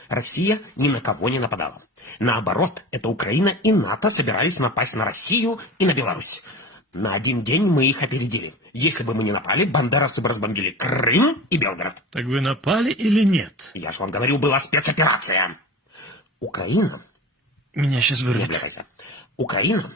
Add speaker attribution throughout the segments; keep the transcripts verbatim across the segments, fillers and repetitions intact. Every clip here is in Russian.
Speaker 1: Россия ни на кого не нападала. Наоборот, это Украина и НАТО собирались напасть на Россию и на Беларусь. На один день мы их опередили. Если бы мы не напали, бандеровцы бы разбомбили Крым и Белгород.
Speaker 2: Так вы напали или нет?
Speaker 1: Я же вам говорю, была спецоперация. Украина...
Speaker 2: Меня сейчас
Speaker 1: Не
Speaker 2: вырвет.
Speaker 1: отвлекайся. Украина...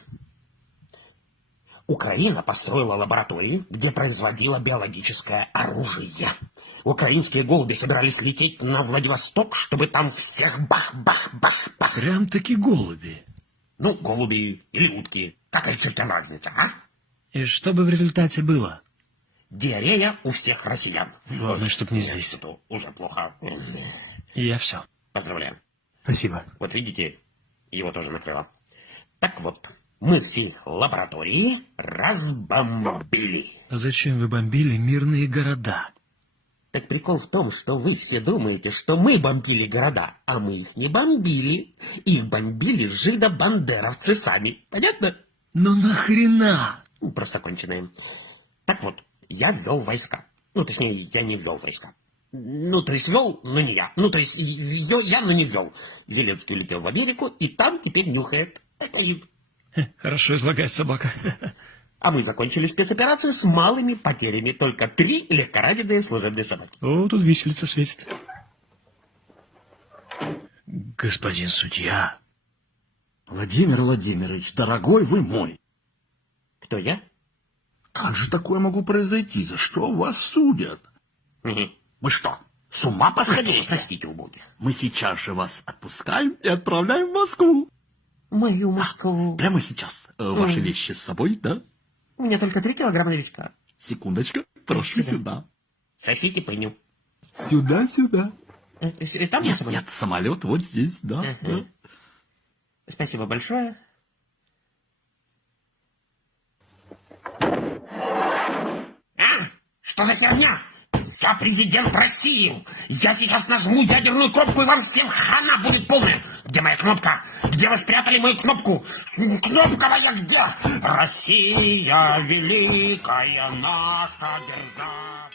Speaker 1: Украина построила лабораторию, где производила биологическое оружие. Украинские голуби собирались лететь на Владивосток, чтобы там всех бах-бах-бах-бах.
Speaker 2: Прям-таки голуби.
Speaker 1: Ну, голуби или утки. Какая чертям разница, а?
Speaker 2: И что бы в результате было?
Speaker 1: Диарея у всех россиян.
Speaker 2: Главное, чтоб не
Speaker 1: Нет,
Speaker 2: здесь.
Speaker 1: это уже плохо.
Speaker 2: Я все.
Speaker 1: Поздравляю.
Speaker 2: Спасибо.
Speaker 1: Вот видите, его тоже накрыло. Так вот, мы все их лаборатории разбомбили.
Speaker 2: А зачем вы бомбили мирные города?
Speaker 1: Так прикол в том, что вы все думаете, что мы бомбили города, а мы их не бомбили. Их бомбили жидобандеровцы сами. Понятно?
Speaker 2: Ну нахрена?
Speaker 1: Ну, просто конченые. Так вот, я ввел войска. Ну, точнее, я не ввел войска. Ну, то есть ввел, но не я. Ну, то есть ввел я, но не ввел. Зеленский улетел в Америку, и там теперь нюхает. Это и...
Speaker 2: Хорошо излагает собака.
Speaker 1: А мы закончили спецоперацию с малыми потерями. Только три легкораненые служебные собаки.
Speaker 2: О, тут виселица светит. Господин судья.
Speaker 3: Владимир Владимирович, дорогой вы мой,
Speaker 1: Кто я?
Speaker 3: как же такое могу произойти? За что вас судят?
Speaker 1: Мгм.
Speaker 3: Вы что, с ума посходили?
Speaker 1: Простите, убогих.
Speaker 3: Мы сейчас же вас отпускаем и отправляем в Москву.
Speaker 1: Мою Москву.
Speaker 3: Прямо сейчас. Э, Ваши
Speaker 1: Ой.
Speaker 3: вещи с собой, да?
Speaker 1: У меня только три килограмма новичка.
Speaker 3: Секундочка, прошу
Speaker 1: Сюда.
Speaker 3: сюда.
Speaker 1: Сосите пыню.
Speaker 3: Сюда, сюда.
Speaker 1: Э, э, Там
Speaker 3: Нет,
Speaker 1: самолет?
Speaker 3: нет, самолет вот здесь, да.
Speaker 1: Ага.
Speaker 3: да.
Speaker 1: Спасибо большое. А? Что за херня? Я президент России. Я сейчас нажму ядерную кнопку, и вам всем хана будет полная. Где моя кнопка? Где вы спрятали мою кнопку? Кнопка моя где? Россия великая наша держава.